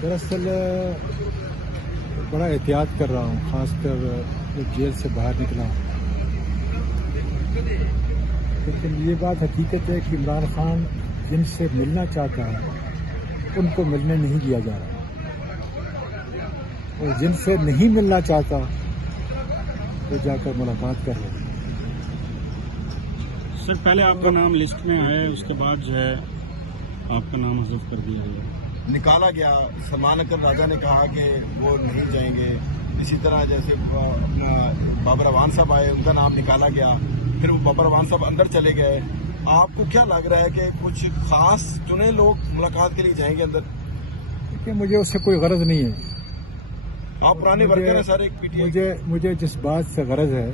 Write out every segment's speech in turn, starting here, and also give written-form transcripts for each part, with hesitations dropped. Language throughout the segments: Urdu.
دراصل بڑا احتیاط کر رہا ہوں، خاص کر جب جیل سے باہر نکلا ہوں، لیکن یہ بات حقیقت ہے کہ عمران خان جن سے ملنا چاہتا ہے ان کو ملنے نہیں دیا جا رہا، اور جن سے نہیں ملنا چاہتا وہ جا کر ملاقات کر رہے ہیں۔ سر پہلے آپ کا نام لسٹ میں آیا ہے، اس کے بعد جو ہے آپ کا نام حذف کر دیا گیا، نکالا گیا۔ سلمان اکرم راجہ نے کہا کہ وہ نہیں جائیں گے، اسی طرح جیسے اپنا بابر اعوان صاحب آئے، ان کا نام نکالا گیا، پھر وہ بابر اعوان صاحب اندر چلے گئے۔ آپ کو کیا لگ رہا ہے کہ کچھ خاص چنے لوگ ملاقات کے لیے جائیں گے اندر؟ کیونکہ مجھے اس سے کوئی غرض نہیں ہے۔ آپ پرانے ورکر ہیں سر، ایک پی ٹی آئی۔ مجھے جس بات سے غرض ہے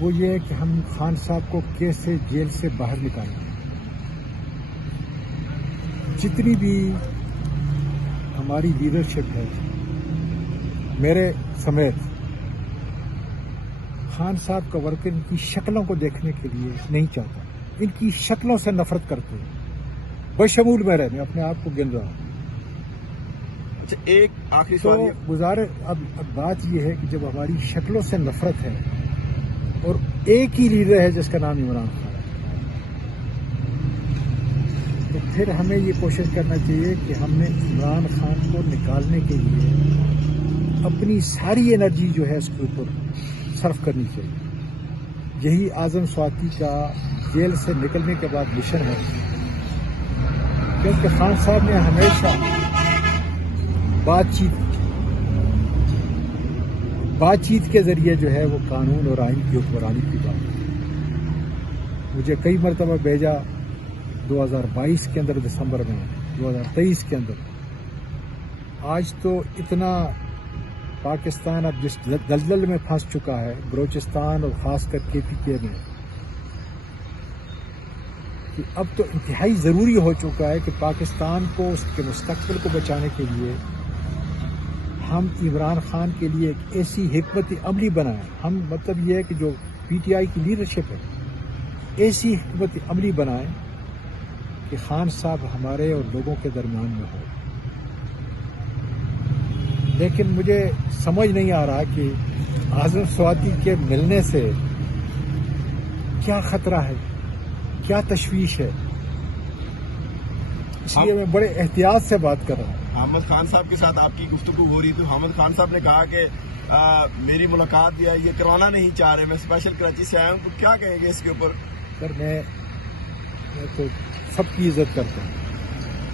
وہ یہ ہے کہ ہم خان صاحب کو کیسے جیل سے باہر نکالیں۔ جتنی بھی ہماری لیڈرشپ ہے میرے سمیت، خان صاحب کا ورکر ان کی شکلوں کو دیکھنے کے لیے نہیں چاہتا، ان کی شکلوں سے نفرت کرتے ہیں، بشمول میں رہنے اپنے آپ کو گن رہا ہوں۔ اچھا، ایک آخری تو سوال، اب بات یہ ہے کہ جب ہماری شکلوں سے نفرت ہے اور ایک ہی لیڈر ہے جس کا نام عمران خان ہے، تو پھر ہمیں یہ کوشش کرنا چاہیے کہ ہم نے عمران خان کو نکالنے کے لیے اپنی ساری انرجی جو ہے اس کے اوپر صرف کرنی چاہیے۔ یہی اعظم سواتی کا جیل سے نکلنے کے بعد مشن ہے، کیونکہ خان صاحب نے ہمیشہ بات چیت کے ذریعے جو ہے وہ قانون اور آئین کی حکمرانی کی بات کی۔ مجھے کئی مرتبہ بھیجا 2022 کے اندر، دسمبر میں 2023 کے اندر۔ آج تو اتنا پاکستان اب جس دلدل میں پھنس چکا ہے، بلوچستان اور خاص کر کے پی کے میں، کہ اب تو انتہائی ضروری ہو چکا ہے کہ پاکستان کو اس کے مستقبل کو بچانے کے لیے ہم عمران خان کے لیے ایک ایسی حکمت عملی بنائیں۔ ہم مطلب یہ ہے کہ جو پی ٹی آئی کی لیڈرشپ ہے، ایسی حکمت عملی بنائیں کہ خان صاحب ہمارے اور لوگوں کے درمیان میں ہو۔ لیکن مجھے سمجھ نہیں آ رہا کہ اعظم سواتی کے ملنے سے کیا خطرہ ہے، کیا تشویش ہے، اس لیے میں بڑے احتیاط سے بات کر رہا ہوں۔ حامد خان صاحب کے ساتھ آپ کی گفتگو ہو رہی، تو حامد خان صاحب نے کہا کہ میری ملاقات یہ کروانا نہیں چاہ رہے، میں اسپیشل کراچی سے آیا ہوں، تو کیا کہیں گے اس کے اوپر؟ سر میں تو سب کی عزت کرتا ہوں،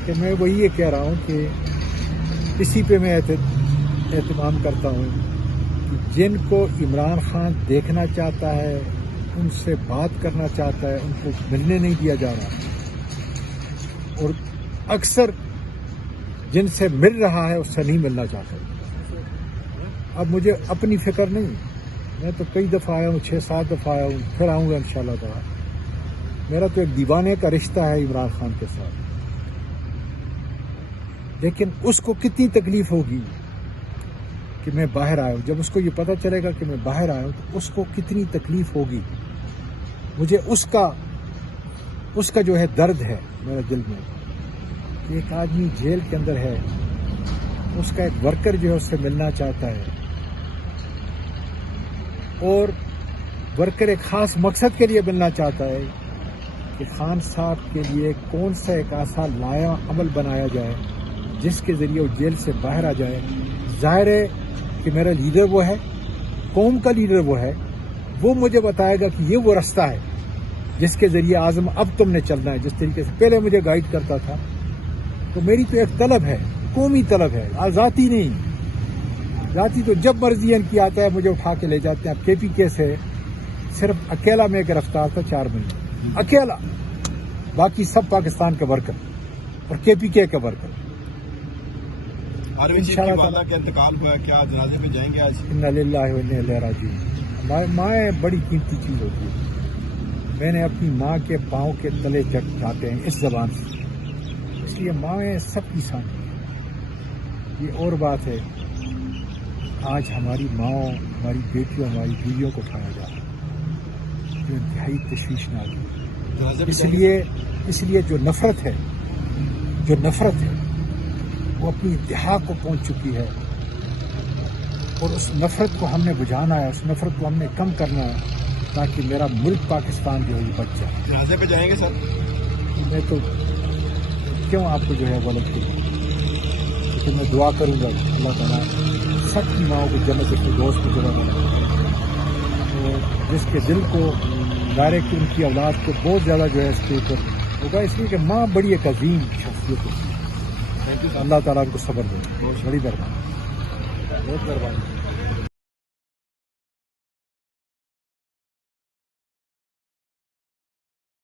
کہ میں وہی یہ کہہ رہا ہوں کہ اسی پہ میں اہتمام کرتا ہوں کہ جن کو عمران خان دیکھنا چاہتا ہے، ان سے بات کرنا چاہتا ہے، ان کو ملنے نہیں دیا جا رہا، اور اکثر جن سے مل رہا ہے اس سے نہیں ملنا چاہتا۔ اب مجھے اپنی فکر نہیں، میں تو کئی دفعہ آیا ہوں، 6-7 دفعہ آیا ہوں، پھر آؤں گا انشاءاللہ تعالی۔ میرا تو ایک دیوانے کا رشتہ ہے عمران خان کے ساتھ، لیکن اس کو کتنی تکلیف ہوگی کہ میں باہر آیا ہوں۔ جب اس کو یہ پتہ چلے گا کہ میں باہر آیا ہوں تو اس کو کتنی تکلیف ہوگی۔ مجھے اس کا جو ہے درد ہے میرے دل میں، کہ ایک آدمی جیل کے اندر ہے، اس کا ایک ورکر جو ہے اس سے ملنا چاہتا ہے، اور ورکر ایک خاص مقصد کے لیے ملنا چاہتا ہے کہ خان صاحب کے لیے کون سا ایک ایسا لایا عمل بنایا جائے جس کے ذریعے وہ جیل سے باہر آ جائے۔ ظاہر ہے کہ میرا لیڈر وہ ہے، قوم کا لیڈر وہ ہے، وہ مجھے بتائے گا کہ یہ وہ رستہ ہے جس کے ذریعے اعظم اب تم نے چلنا ہے۔ جس طریقے سے پہلے مجھے گائیڈ کرتا تھا، تو میری تو ایک طلب ہے، قومی طلب ہے، ذاتی نہیں۔ ذاتی تو جب مرضی ان کی آتا ہے مجھے اٹھا کے لے جاتے ہیں۔ کے پی کے سے صرف اکیلا میں گرفتار تھا 4 مہینے، اکیلا، باقی سب پاکستان کے ورکر اور کے پی کے ورکر۔ اروند چیف کی والدہ کا انتقال ہوا، کیا جنازے پہ جائیں گے آج؟ انا للہ و انا الیہ راجعون۔ مائیں بڑی قیمتی چیز ہوتی ہے، میں نے اپنی ماں کے پاؤں کے تلے ڈھانپے ہیں اس زبان سے، اس لیے مائیں سب کی ساتھ۔ یہ اور بات ہے، آج ہماری ماؤں، ہماری بیٹیوں، ہماری بیویوں کو اٹھایا جا رہا ہے، جو انتہائی تشویشناک ہے۔ اس لیے جو نفرت ہے، جو نفرت ہے وہ اپنی انتہا کو پہنچ چکی ہے، اور اس نفرت کو ہم نے بجھانا ہے، اس نفرت کو ہم نے کم کرنا ہے، تاکہ میرا ملک پاکستان جو ہے یہ بچ جائے۔ جنازے پہ جائیں گے سر؟ میں تو کیوں آپ کو جو ہے غلط کروں، لیکن میں دعا کروں گا اللہ تعالیٰ سب کی ماؤں کو جنت الفردوس کو جگہ دے، جس کے دل کو ڈائریکٹ ان کی اولاد کو بہت زیادہ جو ہے اس کے اوپر ہوگا، اس لیے کہ ماں بڑی ایک عظیم شخصیت ہوتی ہے۔ اللہ تعالیٰ ان کو صبر دے، بڑی مہربانی، بہت مہربانی۔